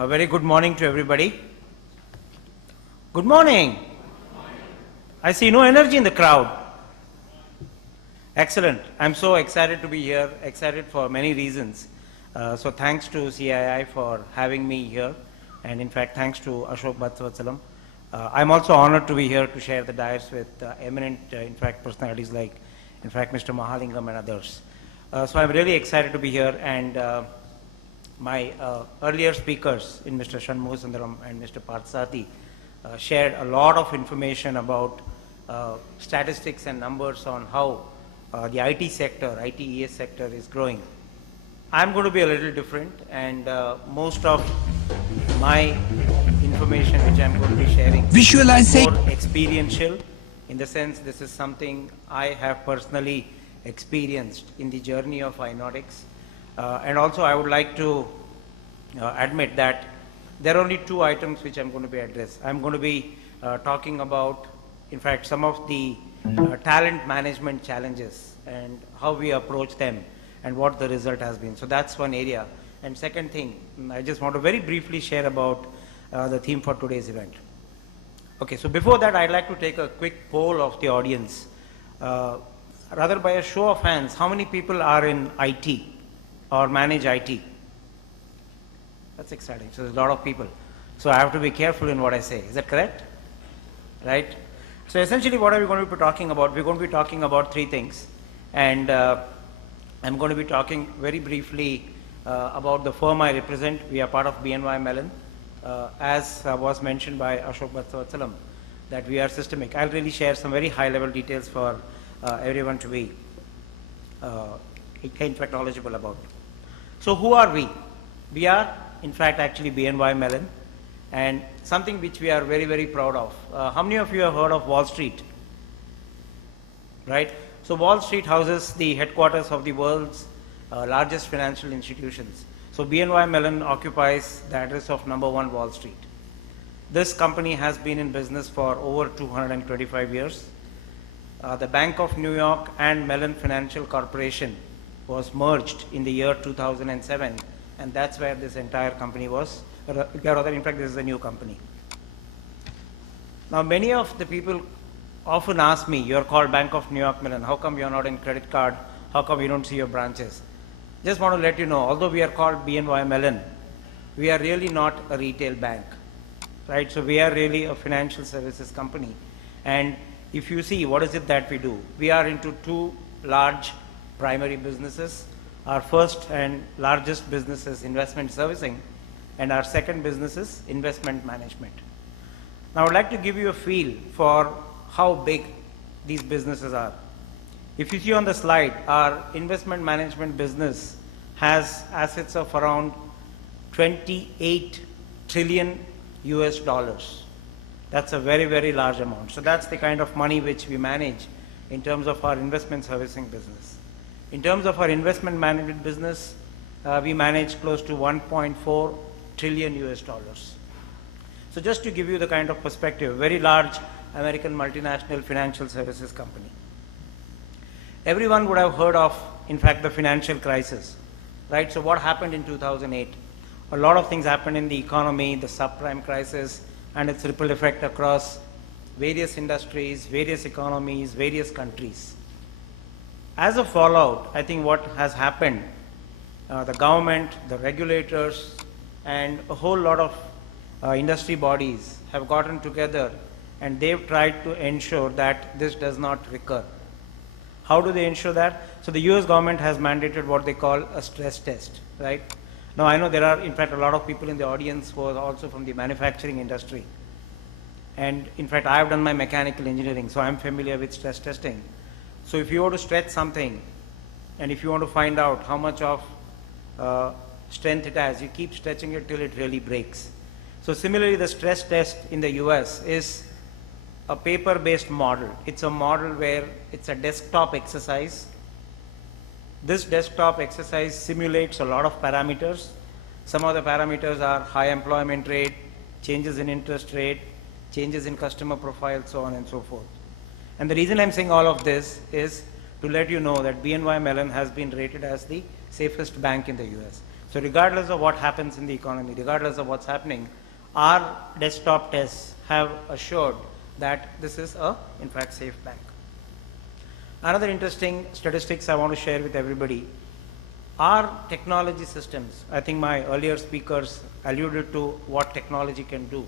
A very good morning to everybody. Good morning. I see no energy in the crowd. Excellent. I'm so excited to be here, excited for many reasons. So thanks to CII for having me here. And in fact, thanks to Ashok Bhattacharya. I'm also honored to be here to share the dais with eminent, in fact, personalities like, in fact, Mr. Mahalingam and others. So I'm really excited to be here, and my earlier speakers in Mr. Shanmugasundaram and Mr. Parthasarathi shared a lot of information about statistics and numbers on how the IT sector, ITES sector is growing. I'm going to be a little different, and most of my information which I'm going to be sharing is more experiential, in the sense this is something I have personally experienced in the journey of Inotics. And also I would like to admit that there are only two items which I'm going to be addressed. I'm going to be talking about, in fact, some of the talent management challenges and how we approach them and what the result has been. So that's one area. And second thing, I just want to very briefly share about the theme for today's event. Okay, so before that, I'd like to take a quick poll of the audience. Rather, by a show of hands, how many people are in IT or manage IT? That's exciting. So there's a lot of people. So I have to be careful in what I say. Is that correct? Right? So essentially, what are we going to be talking about? We're going to be talking about three things. And I'm going to be talking very briefly about the firm I represent. We are part of BNY Mellon. As was mentioned by Ashok Bhattacharya, that we are systemic. I'll really share some very high-level details for everyone to be, in fact, knowledgeable about. So who are we? We are, in fact, actually BNY Mellon, and something which we are very, very proud of. How many of you have heard of Wall Street? Right? So Wall Street houses the headquarters of the world's largest financial institutions. So BNY Mellon occupies the address of number 1 Wall Street. This company has been in business for over 225 years. The Bank of New York and Mellon Financial Corporation was merged in the year 2007, and that's where this entire company was, rather, in fact, this is a new company. Now, many of the people often ask me, you're called Bank of New York Mellon, how come you're not in credit card, how come you don't see your branches? Just want to let you know, although we are called BNY Mellon, we are really not a retail bank, right? So we are really a financial services company. And if you see, what is it that we do? We are into two large primary businesses. Our first and largest business is investment servicing, and our second business is investment management. Now, I would like to give you a feel for how big these businesses are. If you see on the slide, our investment management business has assets of around 28 trillion US dollars. That's a very, very large amount. So that's the kind of money which we manage in terms of our investment servicing business. In terms of our investment management business, we manage close to 1.4 trillion US dollars. So just to give you the kind of perspective, very large American multinational financial services company. Everyone would have heard of, in fact, the financial crisis, right? So what happened in 2008? A lot of things happened in the economy, the subprime crisis, and its ripple effect across various industries, various economies, various countries. As a fallout, I think what has happened, the government, the regulators, and a whole lot of industry bodies have gotten together, and they've tried to ensure that this does not recur. How do they ensure that? So the US government has mandated what they call a stress test, right? Now, I know there are, in fact, a lot of people in the audience who are also from the manufacturing industry. And in fact, I have done my mechanical engineering, so I'm familiar with stress testing. So if you want to stretch something, and if you want to find out how much of strength it has, you keep stretching it till it really breaks. So similarly, the stress test in the US is a paper-based model. It's a model where it's a desktop exercise. This desktop exercise simulates a lot of parameters. Some of the parameters are high employment rate, changes in interest rate, changes in customer profile, so on and so forth. And the reason I'm saying all of this is to let you know that BNY Mellon has been rated as the safest bank in the US. So regardless of what happens in the economy, regardless of what's happening, our desktop tests have assured that this is a, in fact, safe bank. Another interesting statistics I want to share with everybody. Our technology systems, I think my earlier speakers alluded to what technology can do.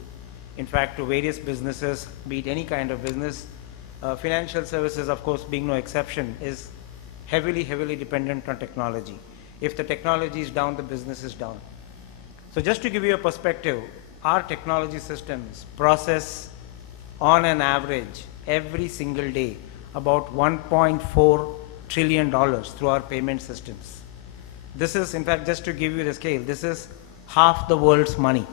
In fact, to various businesses, be it any kind of business, financial services, of course, being no exception, is heavily dependent on technology. If the technology is down, the business is down. So just to give you a perspective, our technology systems process on an average every single day about $1.4 trillion through our payment systems. This is, in fact, just to give you the scale, this is half the world's money.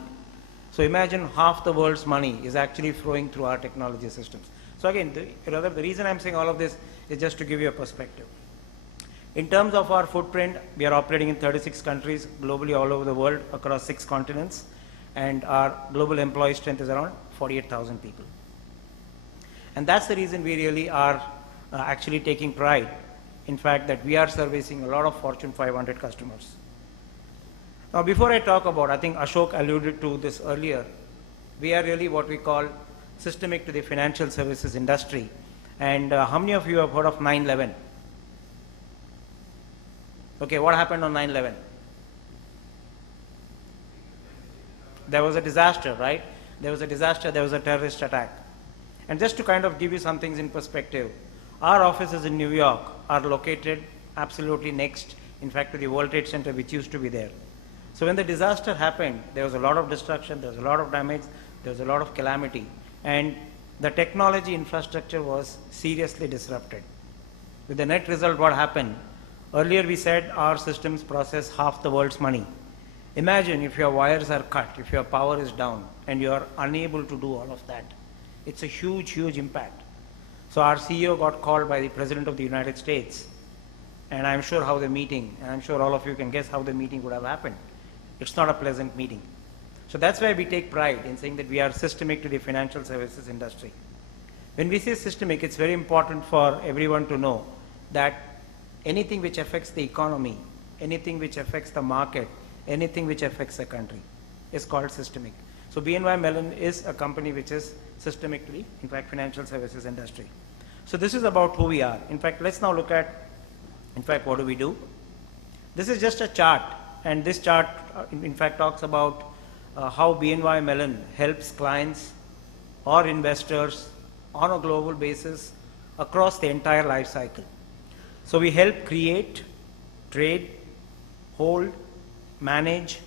So imagine half the world's money is actually flowing through our technology systems. So again, the reason I'm saying all of this is just to give you a perspective. In terms of our footprint, we are operating in 36 countries globally all over the world across 6 continents, and our global employee strength is around 48,000 people. And that's the reason we really are actually taking pride, in fact, that we are servicing a lot of Fortune 500 customers. Now, before I talk about, I think Ashok alluded to this earlier, we are really what we call systemic to the financial services industry. And how many of you have heard of 9/11? Okay, what happened on 9/11? There was a disaster, right? There was a disaster, there was a terrorist attack. And just to kind of give you some things in perspective, our offices in New York are located absolutely next, in fact, to the World Trade Center, which used to be there. So when the disaster happened, there was a lot of destruction, there was a lot of damage, there was a lot of calamity, and the technology infrastructure was seriously disrupted. With the net result, what happened? Earlier we said our systems process half the world's money. Imagine if your wires are cut, if your power is down, and you are unable to do all of that. It's a huge impact. So our CEO got called by the President of the United States, and I'm sure how the meeting, and I'm sure all of you can guess how the meeting would have happened. It's not a pleasant meeting. So that's why we take pride in saying that we are systemic to the financial services industry. When we say systemic, it's very important for everyone to know that anything which affects the economy, anything which affects the market, anything which affects the country is called systemic. So BNY Mellon is a company which is systemic to the, in fact, financial services industry. So this is about who we are. In fact, let's now look at, in fact, what do we do? This is just a chart, and this chart, in fact, talks about how BNY Mellon helps clients or investors on a global basis across the entire life cycle. So we help create, trade, hold, manage,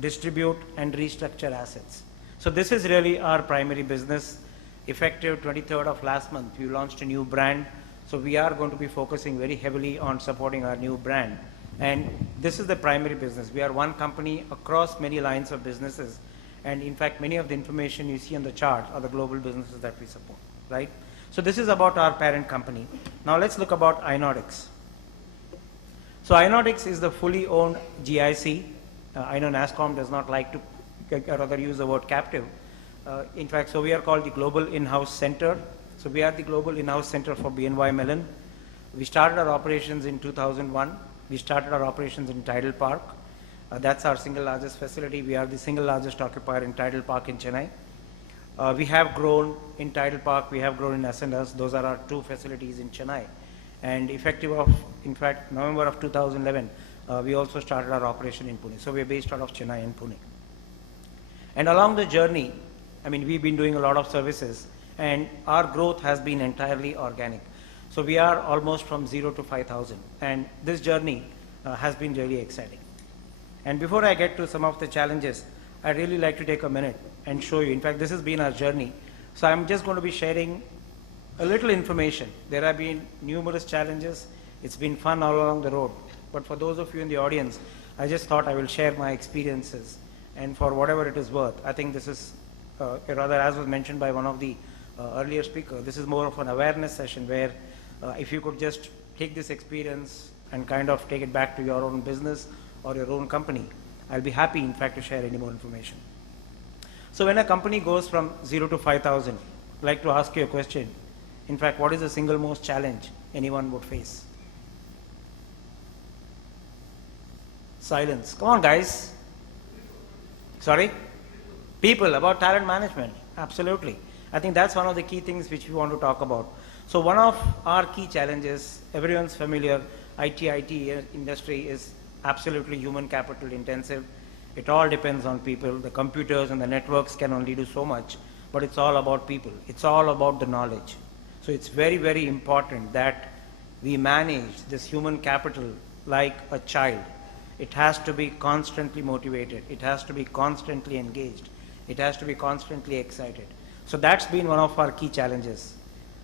distribute, and restructure assets. So this is really our primary business. Effective 23rd of last month, we launched a new brand. So we are going to be focusing very heavily on supporting our new brand. And this is the primary business. We are one company across many lines of businesses. And in fact, many of the information you see on the chart are the global businesses that we support, right? So this is about our parent company. Now let's look about Inodex. So Inodex is the fully owned GIC. I know NASSCOM does not like to rather use the word captive. In fact, so we are called the Global In-House Center. So we are the Global In-House Center for BNY Mellon. We started our operations in 2001. We started our operations in Tidal Park. That's our single largest facility. We are the single largest occupier in Tidal Park in Chennai. We have grown in Tidal Park. We have grown in S&S. Those are our 2 facilities in Chennai. And effective of, in fact, November of 2011, we also started our operation in Pune. So we're based out of Chennai and Pune. And along the journey, I mean, we've been doing a lot of services, and our growth has been entirely organic. So we are almost from 0 to 5,000. And this journey has been really exciting. And before I get to some of the challenges, I'd really like to take a minute and show you. In fact, this has been our journey. So I'm just going to be sharing a little information. There have been numerous challenges. It's been fun all along the road. But for those of you in the audience, I just thought I will share my experiences. And for whatever it is worth, I think this is, rather as was mentioned by one of the earlier speakers, this is more of an awareness session where if you could just take this experience and kind of take it back to your own business or your own company, I'll be happy, in fact, to share any more information. So when a company goes from 0 to 5,000, I'd like to ask you a question. In fact, what is the single most challenge anyone would face? Silence. Come on, guys. Sorry? People, about talent management. Absolutely. I think that's one of the key things which we want to talk about. So one of our key challenges, everyone's familiar, IT industry is absolutely human capital intensive. It all depends on people. The computers and the networks can only do so much, but it's all about people. It's all about the knowledge. So it's very, very important that we manage this human capital like a child. It has to be constantly motivated. It has to be constantly engaged. It has to be constantly excited. So that's been one of our key challenges.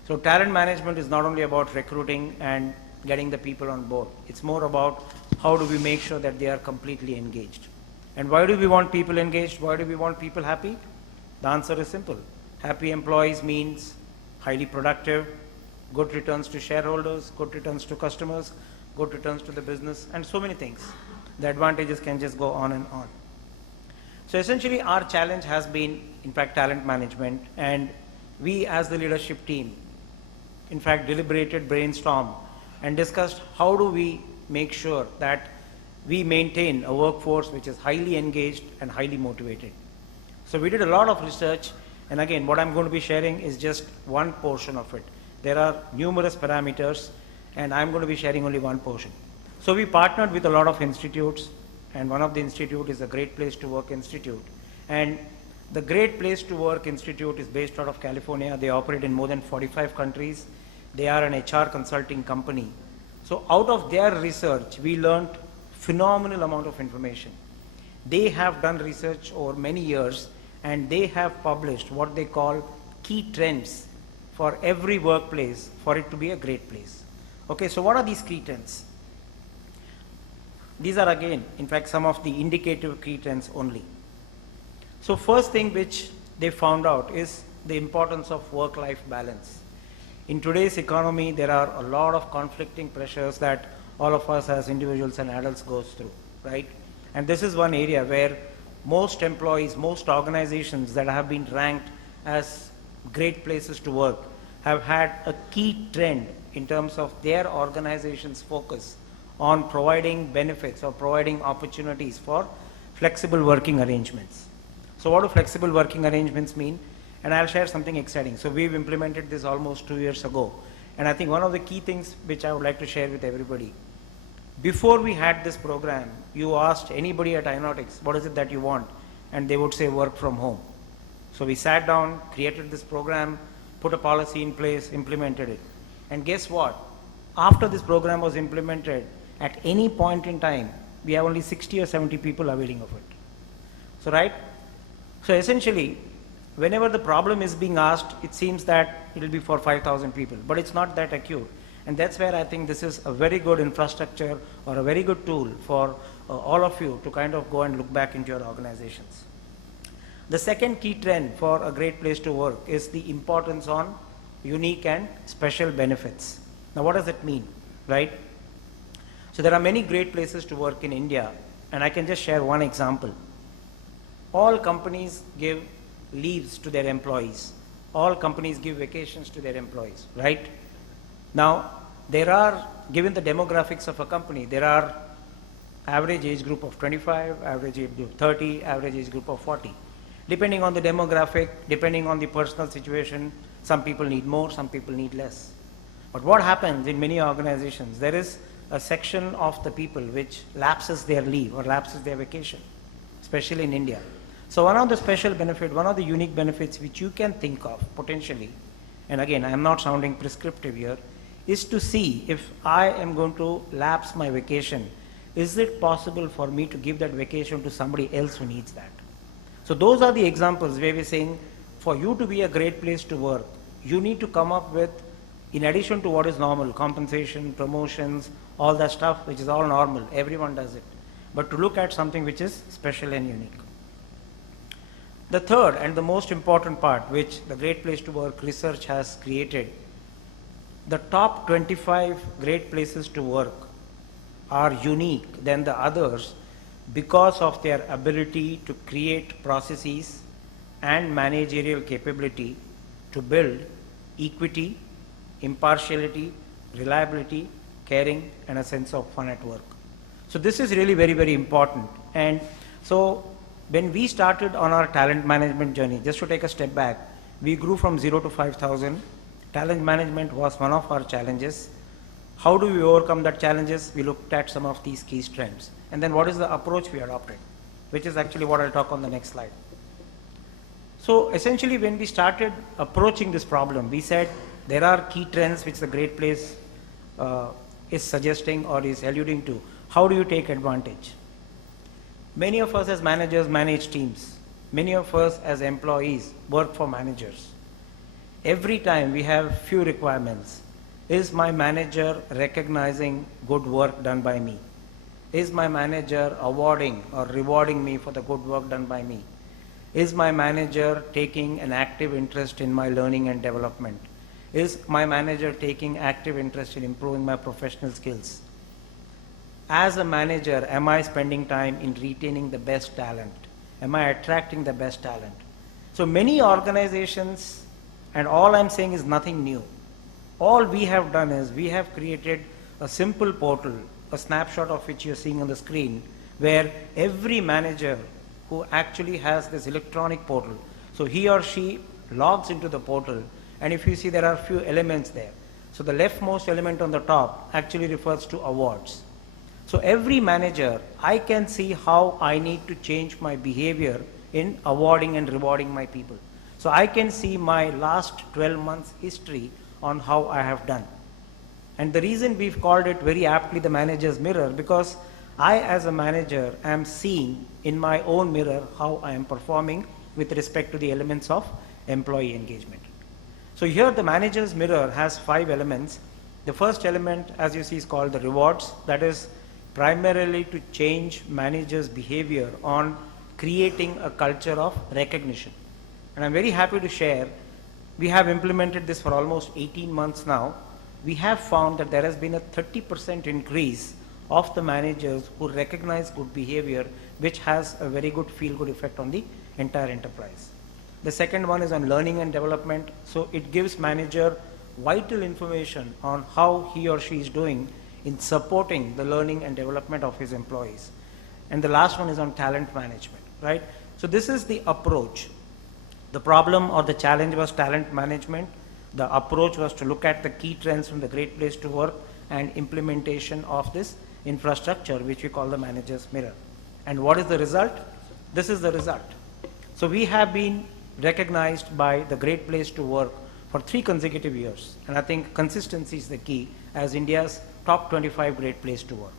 So talent management is not only about recruiting and getting the people on board. It's more about how do we make sure that they are completely engaged. And why do we want people engaged? Why do we want people happy? The answer is simple. Happy employees means highly productive, good returns to shareholders, good returns to customers, good returns to the business, and so many things. The advantages can just go on and on. So essentially our challenge has been, in fact, talent management, and we as the leadership team, in fact, deliberated, brainstormed, and discussed how do we make sure that we maintain a workforce which is highly engaged and highly motivated. So we did a lot of research, and again, what I'm going to be sharing is just one portion of it. There are numerous parameters, and I'm going to be sharing only one portion. So we partnered with a lot of institutes, and one of the institute is the Great Place to Work Institute. And the Great Place to Work Institute is based out of California. They operate in more than 45 countries. They are an HR consulting company. So out of their research, we learned phenomenal amount of information. They have done research over many years, and they have published what they call key trends for every workplace for it to be a great place. Okay, so what are these key trends? These are again, in fact, some of the indicative key trends only. So first thing which they found out is the importance of work-life balance. In today's economy, there are a lot of conflicting pressures that all of us as individuals and adults goes through, right? And this is one area where most employees, most organizations that have been ranked as great places to work have had a key trend in terms of their organization's focus on providing benefits or providing opportunities for flexible working arrangements. So what do flexible working arrangements mean? And I'll share something exciting. So we've implemented this almost 2 years ago. And I think one of the key things which I would like to share with everybody, before we had this program, you asked anybody at Aeronautics, what is it that you want? And they would say work from home. So we sat down, created this program, put a policy in place, implemented it. And guess what? After this program was implemented, at any point in time, we have only 60 or 70 people availing of it. So, right? So essentially, whenever the problem is being asked, it seems that it will be for 5,000 people, but it's not that acute. And that's where I think this is a very good infrastructure or a very good tool for all of you to kind of go and look back into your organizations. The second key trend for a great place to work is the importance on unique and special benefits. Now, what does it mean, right? So there are many great places to work in India, and I can just share one example. All companies give leaves to their employees. All companies give vacations to their employees, right? Now, there are, given the demographics of a company, there are average age group of 25, average age group 30, average age group of 40. Depending on the demographic, depending on the personal situation, some people need more, some people need less. But what happens in many organizations, there is a section of the people which lapses their leave or lapses their vacation, especially in India. So one of the special benefit, one of the unique benefits which you can think of potentially, and again, I am not sounding prescriptive here, is to see if I am going to lapse my vacation, is it possible for me to give that vacation to somebody else who needs that? So those are the examples where we're saying, for you to be a great place to work, you need to come up with, in addition to what is normal, compensation, promotions, all that stuff, which is all normal, everyone does it, but to look at something which is special and unique. The third and the most important part, which the Great Place to Work research has created, the top 25 great places to work are unique than the others because of their ability to create processes and managerial capability to build equity, impartiality, reliability, caring, and a sense of fun at work. So this is really very, very important. And so when we started on our talent management journey, just to take a step back, we grew from 0 to 5,000. Talent management was one of our challenges. How do we overcome that challenges? We looked at some of these key strengths. And then what is the approach we adopted, which is actually what I'll talk on the next slide. So essentially when we started approaching this problem, we said there are key trends which the Great Place is suggesting or is alluding to. How do you take advantage? Many of us as managers manage teams. Many of us as employees work for managers. Every time we have few requirements. Is my manager recognizing good work done by me? Is my manager awarding or rewarding me for the good work done by me? Is my manager taking an active interest in my learning and development? Is my manager taking active interest in improving my professional skills? As a manager, am I spending time in retaining the best talent? Am I attracting the best talent? So many organizations, and all I'm saying is nothing new. All we have done is we have created a simple portal, a snapshot of which you're seeing on the screen, where every manager who actually has this electronic portal, so he or she logs into the portal, and if you see there are a few elements there. So the leftmost element on the top actually refers to awards. So every manager, I can see how I need to change my behavior in awarding and rewarding my people. So I can see my last 12 months history on how I have done. And the reason we've called it very aptly the manager's mirror, because I as a manager am seeing in my own mirror how I am performing with respect to the elements of employee engagement. So here the manager's mirror has 5 elements. The first element, as you see, is called the rewards. That is primarily to change managers' behavior on creating a culture of recognition. And I'm very happy to share, we have implemented this for almost 18 months now. We have found that there has been a 30% increase of the managers who recognize good behavior, which has a very good feel-good effect on the entire enterprise. The second one is on learning and development. So it gives manager vital information on how he or she is doing in supporting the learning and development of his employees. And the last one is on talent management, right? So this is the approach. The problem or the challenge was talent management. The approach was to look at the key trends from the Great Place to Work and implementation of this infrastructure, which we call the manager's mirror. And what is the result? This is the result. So we have been recognized by the Great Place to Work for 3 consecutive years. And I think consistency is the key as India's top 25 Great Place to Work.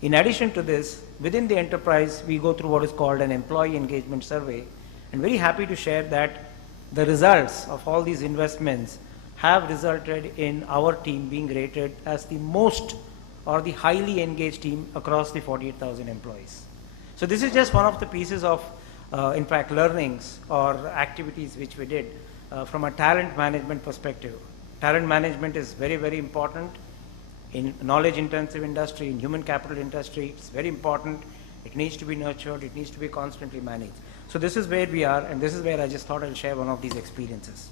In addition to this, within the enterprise, we go through what is called an employee engagement survey. And very happy to share that the results of all these investments have resulted in our team being rated as the most or the highly engaged team across the 48,000 employees. So this is just one of the pieces of, in fact, learnings or activities which we did from a talent management perspective. Talent management is very, very important in knowledge intensive industry, in human capital industry. It's very important. It needs to be nurtured. It needs to be constantly managed. So this is where we are, and this is where I just thought I'll share one of these experiences.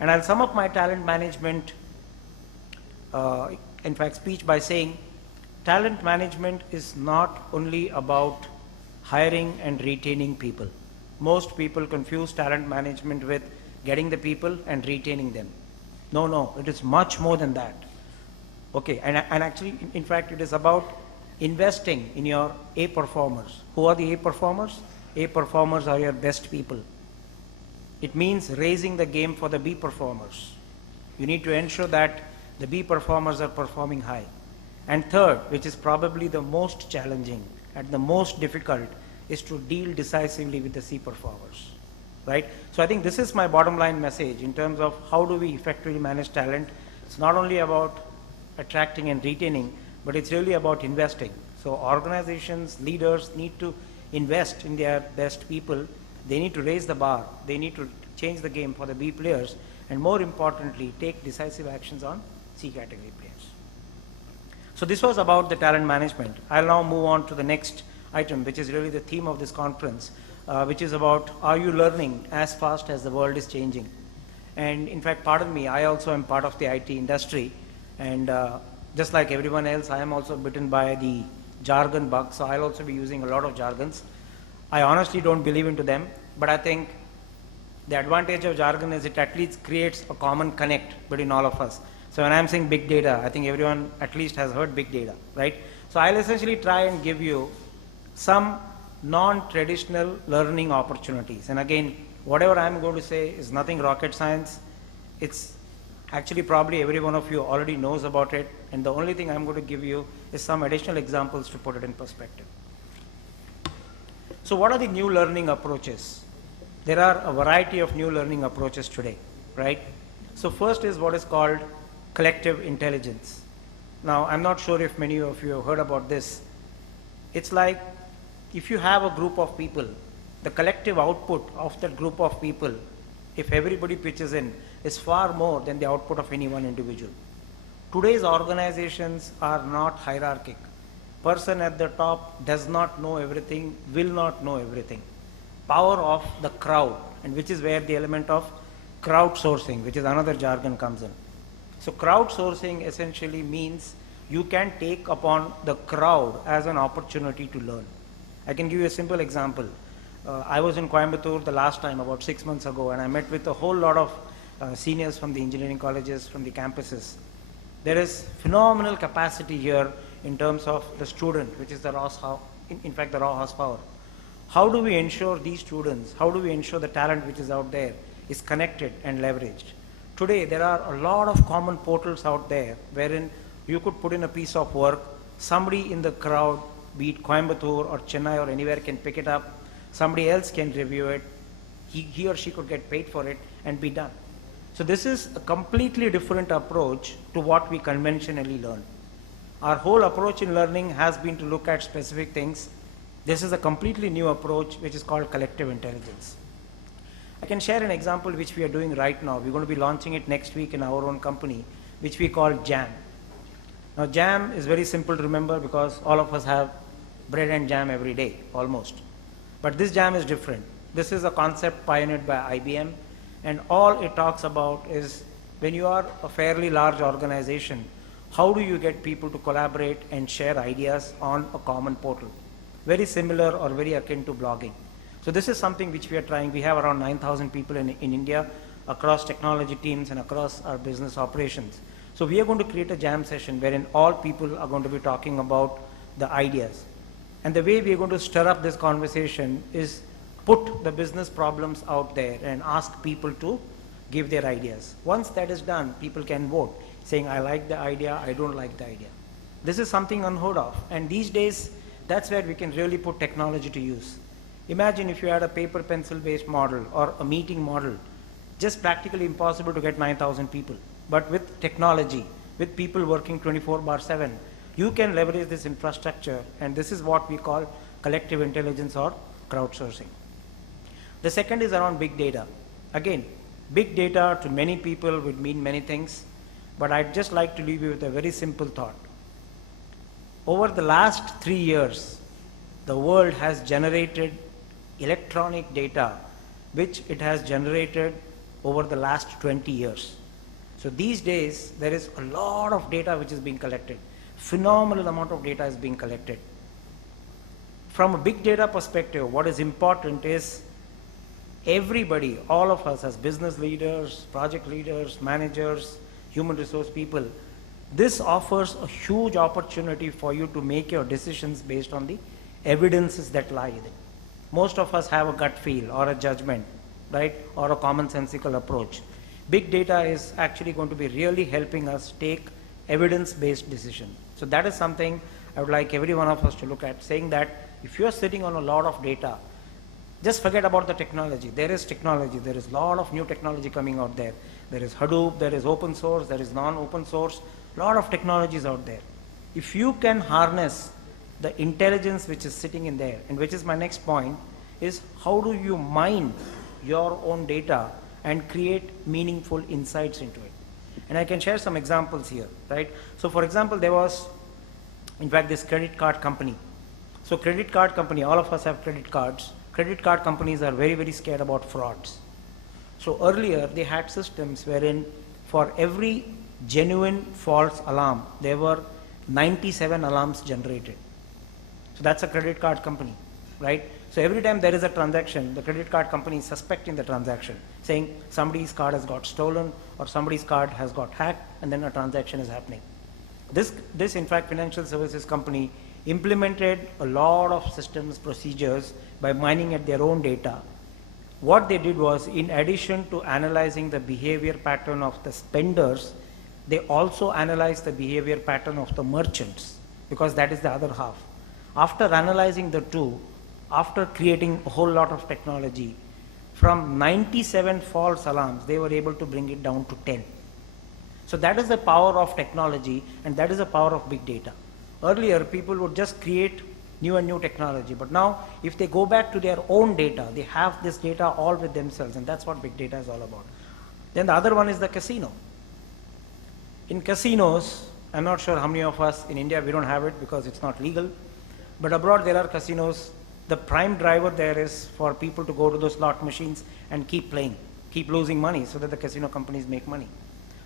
And I'll sum up my talent management, in fact, speech by saying talent management is not only about hiring and retaining people. Most people confuse talent management with getting the people and retaining them. No, it is much more than that. Okay, and actually, in fact, it is about investing in your A performers. Who are the A performers? A performers are your best people. It means raising the game for the B performers. You need to ensure that the B performers are performing high. And third, which is probably the most challenging and the most difficult, is to deal decisively with the C performers, right? So I think this is my bottom line message in terms of how do we effectively manage talent. It's not only about attracting and retaining, but it's really about investing. So organizations, leaders need to invest in their best people. They need to raise the bar. They need to change the game for the B players, and more importantly, take decisive actions on C category players. So this was about the talent management. I'll now move on to the next item, which is really the theme of this conference, which is about, are you learning as fast as the world is changing? And in fact, pardon me, I also am part of the IT industry, and just like everyone else, I am also bitten by the jargon bugs, so I'll also be using a lot of jargons. I honestly don't believe into them, but I think the advantage of jargon is it at least creates a common connect between all of us. So when I'm saying big data, I think everyone at least has heard big data, right? So I'll essentially try and give you some non-traditional learning opportunities. And again, whatever I'm going to say is nothing rocket science. It's actually probably every one of you already knows about it. And the only thing I'm going to give you is some additional examples to put it in perspective. So what are the new learning approaches? There are a variety of new learning approaches today, right? So first is what is called collective intelligence. Now, I'm not sure if many of you have heard about this. It's like if you have a group of people, the collective output of that group of people, if everybody pitches in, is far more than the output of any one individual. Today's organizations are not hierarchic. Person at the top does not know everything, will not know everything. Power of the crowd, and which is where the element of crowdsourcing, which is another jargon, comes in. So crowdsourcing essentially means you can take upon the crowd as an opportunity to learn. I can give you a simple example. I was in Coimbatore the last time about 6 months ago, and I met with a whole lot of seniors from the engineering colleges, from the campuses. There is phenomenal capacity here in terms of the student, which is the raw, in fact the raw horsepower. How do we ensure these students, how do we ensure the talent which is out there is connected and leveraged? Today there are a lot of common portals out there wherein you could put in a piece of work, somebody in the crowd, be it Coimbatore or Chennai or anywhere, can pick it up, somebody else can review it, he or she could get paid for it and be done. So this is a completely different approach to what we conventionally learn. Our whole approach in learning has been to look at specific things. This is a completely new approach which is called collective intelligence. I can share an example which we are doing right now. We're going to be launching it next week in our own company, which we call jam. Now jam is very simple to remember because all of us have bread and jam every day, almost. But this jam is different. This is a concept pioneered by IBM, and all it talks about is when you are a fairly large organization, how do you get people to collaborate and share ideas on a common portal? Very similar or very akin to blogging. So this is something which we are trying. We have around 9,000 people in India across technology teams and across our business operations. So we are going to create a jam session wherein all people are going to be talking about the ideas. And the way we are going to stir up this conversation is put the business problems out there and ask people to give their ideas. Once that is done, people can vote, saying, I like the idea, I don't like the idea. This is something unheard of. And these days, that's where we can really put technology to use. Imagine if you had a paper pencil based model or a meeting model, just practically impossible to get 9,000 people. But with technology, with people working 24/7, you can leverage this infrastructure, and this is what we call collective intelligence or crowdsourcing. The second is around big data. Again, big data to many people would mean many things, but I'd just like to leave you with a very simple thought. Over the last 3 years, the world has generated electronic data, which it has generated over the last 20 years. So these days, there is a lot of data which is being collected. Phenomenal amount of data is being collected. From a big data perspective, what is important is everybody, all of us as business leaders, project leaders, managers, human resource people, this offers a huge opportunity for you to make your decisions based on the evidences that lie in it. Most of us have a gut feel or a judgment, right, or a commonsensical approach. Big data is actually going to be really helping us take evidence-based decision. So that is something I would like every one of us to look at, saying that if you are sitting on a lot of data, just forget about the technology. There is technology. There is a lot of new technology coming out there. There is Hadoop, there is open source, there is non-open source, a lot of technologies out there. If you can harness the intelligence which is sitting in there, and which is my next point, is how do you mine your own data and create meaningful insights into it. And I can share some examples here, right? So for example, there was, in fact, this credit card company. So credit card company, all of us have credit cards. Credit card companies are very, very scared about frauds. So earlier, they had systems wherein for every genuine false alarm, there were 97 alarms generated. So that's a credit card company, right? So every time there is a transaction, the credit card company is suspecting the transaction, saying somebody's card has got stolen or somebody's card has got hacked, and then a transaction is happening. This in fact, financial services company implemented a lot of systems, procedures by mining at their own data. What they did was, in addition to analyzing the behavior pattern of the spenders, they also analyzed the behavior pattern of the merchants, because that is the other half. After analyzing the two, after creating a whole lot of technology, from 97 false alarms, they were able to bring it down to 10. So that is the power of technology, and that is the power of big data. Earlier, people would just create new and new technology, but now if they go back to their own data, they have this data all with themselves, and that's what big data is all about. Then the other one is the casino. In casinos, I'm not sure how many of us in India, we don't have it because it's not legal, but abroad there are casinos. The prime driver there is for people to go to those slot machines and keep playing, keep losing money, so that the casino companies make money.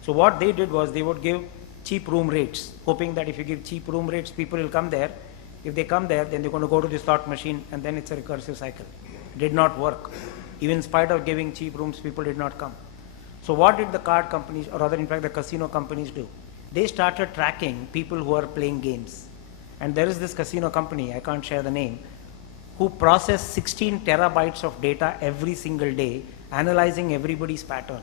So what they did was, they would give cheap room rates, hoping that if you give cheap room rates, people will come there. If they come there, then they're going to go to the slot machine, and then it's a recursive cycle. Did not work. Even in spite of giving cheap rooms, people did not come. So what did the card companies, or rather in fact the casino companies, do? They started tracking people who are playing games. And there is this casino company, I can't share the name, who process 16 terabytes of data every single day, analyzing everybody's pattern.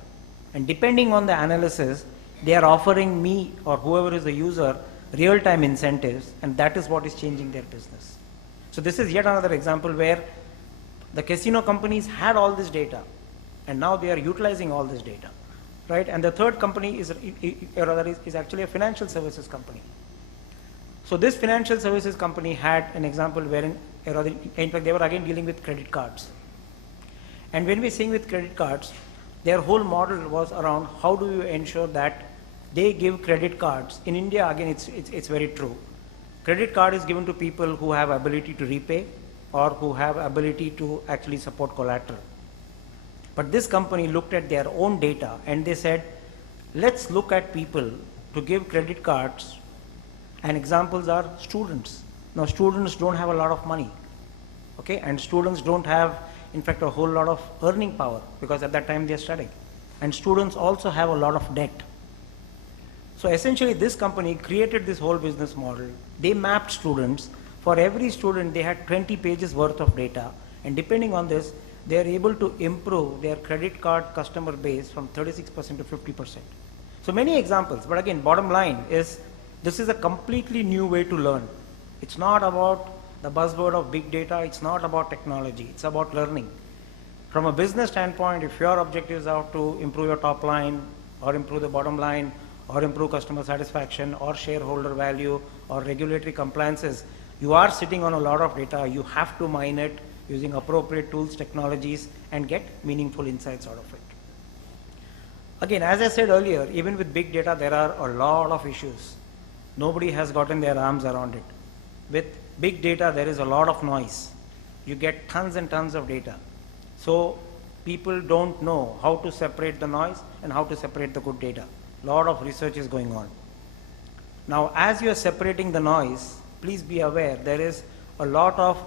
And depending on the analysis, they are offering me or whoever is the user real-time incentives, and that is what is changing their business. So this is yet another example where the casino companies had all this data, and now they are utilizing all this data, right? And the third company is actually a financial services company. So this financial services company had an example wherein, in fact, they were again dealing with credit cards. And when we're saying with credit cards, their whole model was around how do you ensure that they give credit cards. In India, again, it's very true. Credit card is given to people who have ability to repay or who have ability to actually support collateral. But this company looked at their own data and they said, let's look at people to give credit cards, and examples are students. Now students don't have a lot of money, okay, and students don't have, in fact, a whole lot of earning power, because at that time they are studying, and students also have a lot of debt. So essentially this company created this whole business model. They mapped students. For every student they had 20 pages worth of data, and depending on this they are able to improve their credit card customer base from 36% to 50%. So many examples, but again, bottom line is, this is a completely new way to learn. It's not about the buzzword of big data, it's not about technology, it's about learning. From a business standpoint, if your objectives are to improve your top line, or improve the bottom line, or improve customer satisfaction, or shareholder value, or regulatory compliances, you are sitting on a lot of data. You have to mine it using appropriate tools, technologies, and get meaningful insights out of it. Again, as I said earlier, even with big data, there are a lot of issues. Nobody has gotten their arms around it. With big data, there is a lot of noise. You get tons and tons of data. So people don't know how to separate the noise and how to separate the good data. A lot of research is going on. Now, as you are separating the noise, please be aware there is a lot of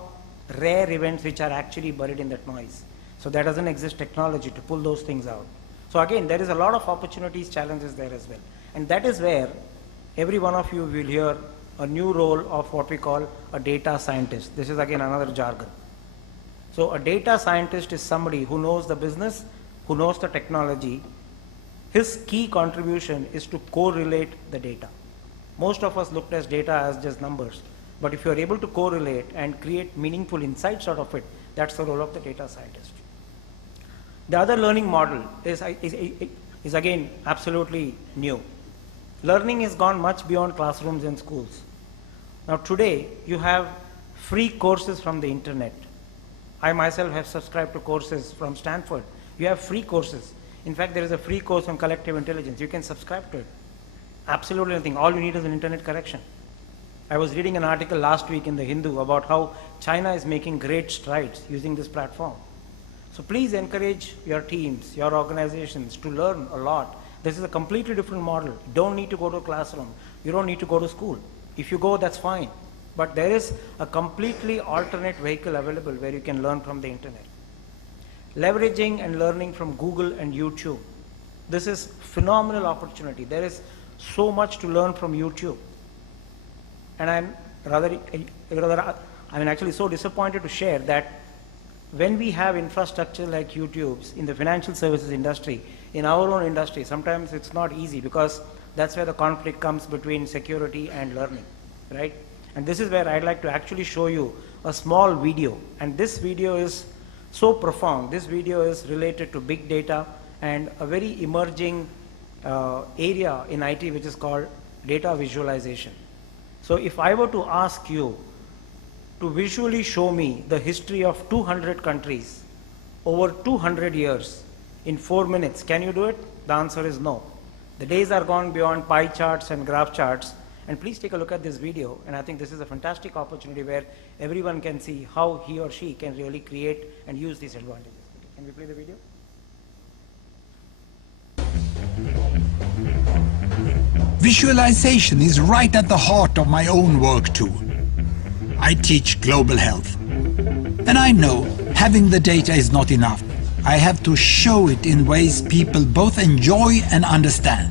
rare events which are actually buried in that noise. So there doesn't exist technology to pull those things out. So again, there is a lot of opportunities, challenges there as well. And that is where every one of you will hear a new role of what we call a data scientist. This is again another jargon. So a data scientist is somebody who knows the business, who knows the technology. His key contribution is to correlate the data. Most of us looked at data as just numbers, but if you are able to correlate and create meaningful insights out of it, that's the role of the data scientist. The other learning model is again absolutely new. Learning has gone much beyond classrooms and schools. Now today you have free courses from the internet. I myself have subscribed to courses from Stanford. You have free courses. In fact, there is a free course on collective intelligence. You can subscribe to it. Absolutely nothing. All you need is an internet connection. I was reading an article last week in the Hindu about how China is making great strides using this platform. So please encourage your teams, your organizations to learn a lot. This is a completely different model. You don't need to go to a classroom. You don't need to go to school. If you go, that's fine. But there is a completely alternate vehicle available where you can learn from the internet. Leveraging and learning from Google and YouTube. This is phenomenal opportunity. There is so much to learn from YouTube. And I'm actually so disappointed to share that when we have infrastructure like YouTube's in the financial services industry, in our own industry, sometimes it's not easy because that's where the conflict comes between security and learning, right? And this is where I'd like to actually show you a small video. And this video is so profound. This video is related to big data and a very emerging area in IT which is called data visualization. So if I were to ask you to visually show me the history of 200 countries over 200 years in 4 minutes, can you do it? The answer is no. The days are gone beyond pie charts and graph charts. And please take a look at this video, and I think this is a fantastic opportunity where everyone can see how he or she can really create and use these advantages. Can we play the video? Visualization is right at the heart of my own work too. I teach global health. And I know having the data is not enough. I have to show it in ways people both enjoy and understand.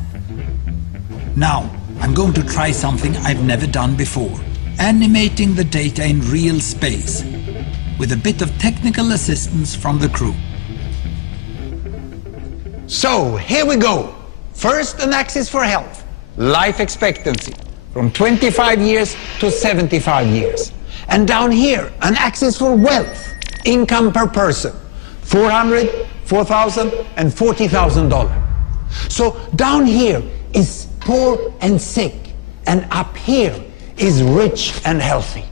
Now, I'm going to try something I've never done before. Animating the data in real space, with a bit of technical assistance from the crew. So, here we go. First, an axis for health. Life expectancy, from 25 years to 75 years. And down here, an axis for wealth. Income per person. $400, $4,000, and $40,000. So, down here is poor and sick, and up here is rich and healthy.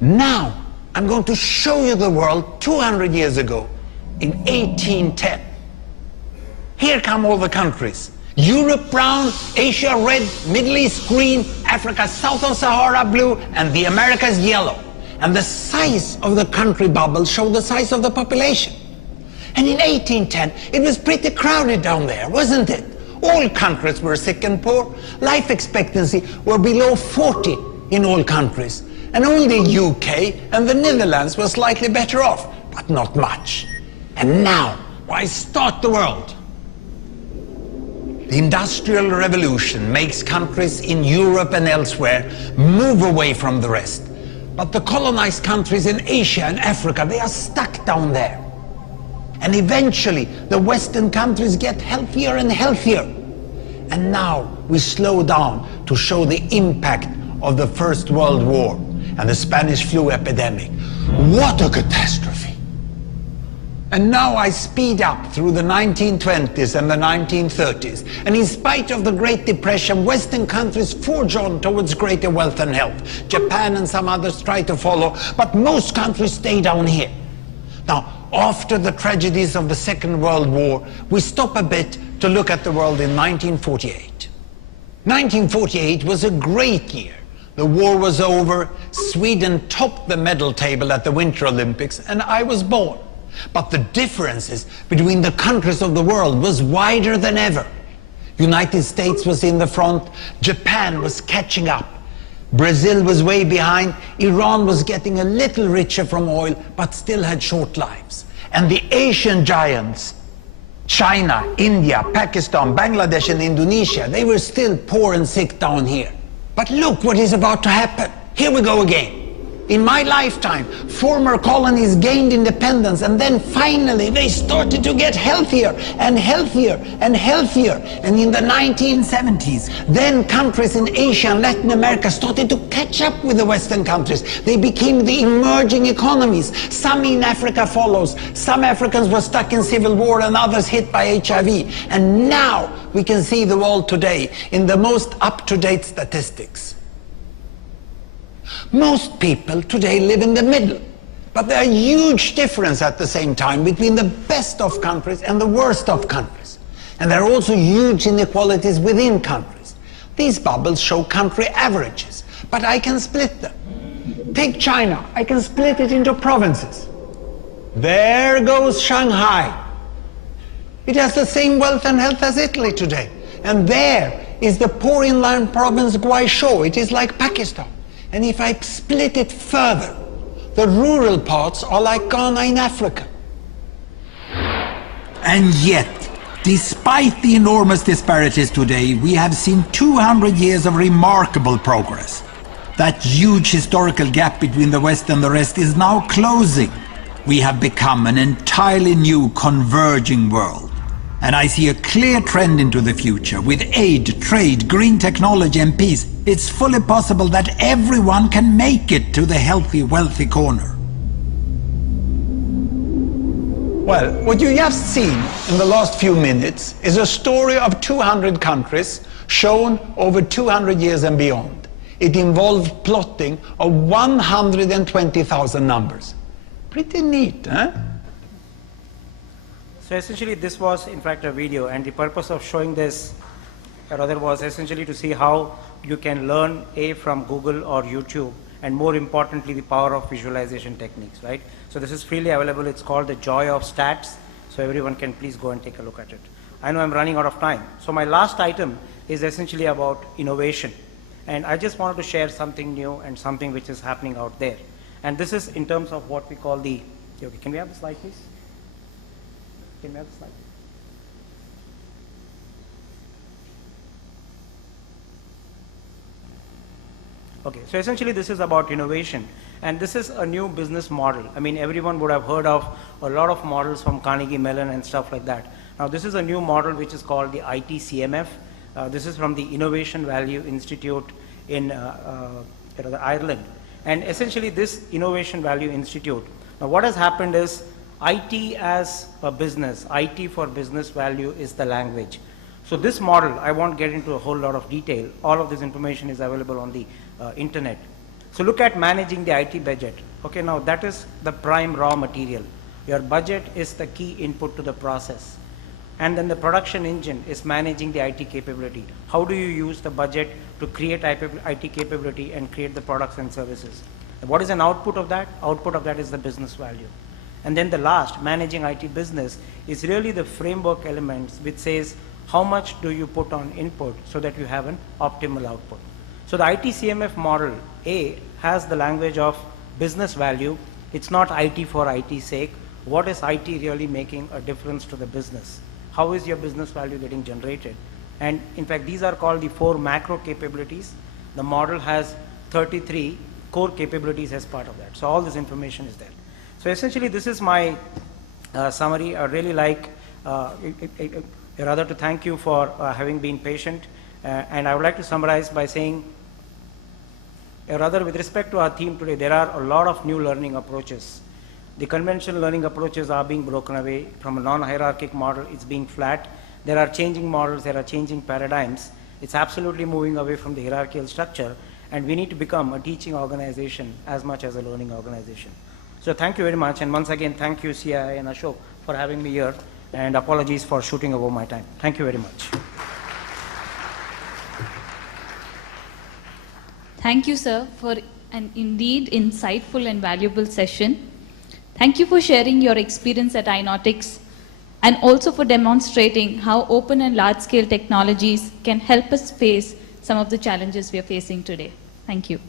Now, I'm going to show you the world 200 years ago, in 1810. Here come all the countries. Europe brown, Asia red, Middle East green, Africa south of Sahara blue, and the Americas yellow. And the size of the country bubbles show the size of the population. And in 1810, it was pretty crowded down there, wasn't it? All countries were sick and poor. Life expectancy were below 40 in all countries. And only UK and the Netherlands were slightly better off, but not much. And now, why start the world? The Industrial Revolution makes countries in Europe and elsewhere move away from the rest. But the colonized countries in Asia and Africa, they are stuck down there. And eventually, the Western countries get healthier and healthier. And now we slow down to show the impact of the First World War and the Spanish flu epidemic. What a catastrophe! And now I speed up through the 1920s and the 1930s. And in spite of the Great Depression, Western countries forge on towards greater wealth and health. Japan and some others try to follow, but most countries stay down here. Now, after the tragedies of the Second World War, we stop a bit to look at the world in 1948. 1948 was a great year. The war was over, Sweden topped the medal table at the Winter Olympics, and I was born. But the differences between the countries of the world was wider than ever. United States was in the front, Japan was catching up. Brazil was way behind, Iran was getting a little richer from oil, but still had short lives. And the Asian giants, China, India, Pakistan, Bangladesh and Indonesia, they were still poor and sick down here. But look what is about to happen. Here we go again. In my lifetime, former colonies gained independence, and then finally they started to get healthier and healthier and healthier. And in the 1970s, then countries in Asia and Latin America started to catch up with the Western countries. They became the emerging economies. Some in Africa follows. Some Africans were stuck in civil war and others hit by HIV. And now we can see the world today in the most up-to-date statistics. Most people today live in the middle, but there are huge differences at the same time between the best of countries and the worst of countries. And there are also huge inequalities within countries. These bubbles show country averages, but I can split them. Take China, I can split it into provinces. There goes Shanghai. It has the same wealth and health as Italy today. And there is the poor inland province Guizhou. It is like Pakistan. And if I split it further, the rural parts are like Ghana in Africa. And yet, despite the enormous disparities today, we have seen 200 years of remarkable progress. That huge historical gap between the West and the rest is now closing. We have become an entirely new converging world. And I see a clear trend into the future. With aid, trade, green technology and peace, it's fully possible that everyone can make it to the healthy, wealthy corner. Well, what you just seen in the last few minutes is a story of 200 countries shown over 200 years and beyond. It involved plotting of 120,000 numbers. Pretty neat, huh? So essentially this was in fact a video, and the purpose of showing this rather was essentially to see how you can learn from Google or YouTube, and more importantly the power of visualization techniques, right? So this is freely available. It's called the Joy of Stats, so everyone can please go and take a look at it. I know I'm running out of time, so my last item is essentially about innovation, and I just wanted to share something new and something which is happening out there, and this is in terms of what we call the, okay, can we have the slide please? Can we have the slide? Okay, so essentially this is about innovation, and this is a new business model. I mean, everyone would have heard of a lot of models from Carnegie Mellon and stuff like that. Now this is a new model which is called the ITCMF. This is from the Innovation Value Institute in Ireland, and essentially this Innovation Value Institute, now what has happened is IT as a business, IT for business value is the language. So this model, I won't get into a whole lot of detail. All of this information is available on the internet. So look at managing the IT budget. Okay, now that is the prime raw material. Your budget is the key input to the process. And then the production engine is managing the IT capability. How do you use the budget to create IT capability and create the products and services? And what is an output of that? Output of that is the business value. And then the last, managing IT business, is really the framework elements which says how much do you put on input so that you have an optimal output. So the ITCMF model A has the language of business value. It's not IT for IT's sake. What is IT really making a difference to the business? How is your business value getting generated? And in fact, these are called the 4 macro capabilities. The model has 33 core capabilities as part of that. So all this information is there. So essentially this is my summary. I really like rather to thank you for having been patient, and I would like to summarize by saying rather with respect to our theme today, there are a lot of new learning approaches. The conventional learning approaches are being broken away from a non-hierarchic model. It's being flat. There are changing models, there are changing paradigms. It's absolutely moving away from the hierarchical structure, and we need to become a teaching organization as much as a learning organization. So thank you very much, and once again thank you CII and Ashok for having me here, and apologies for shooting over my time. Thank you very much. Thank you, sir, for an indeed insightful and valuable session. Thank you for sharing your experience at Inotics, and also for demonstrating how open and large-scale technologies can help us face some of the challenges we are facing today. Thank you.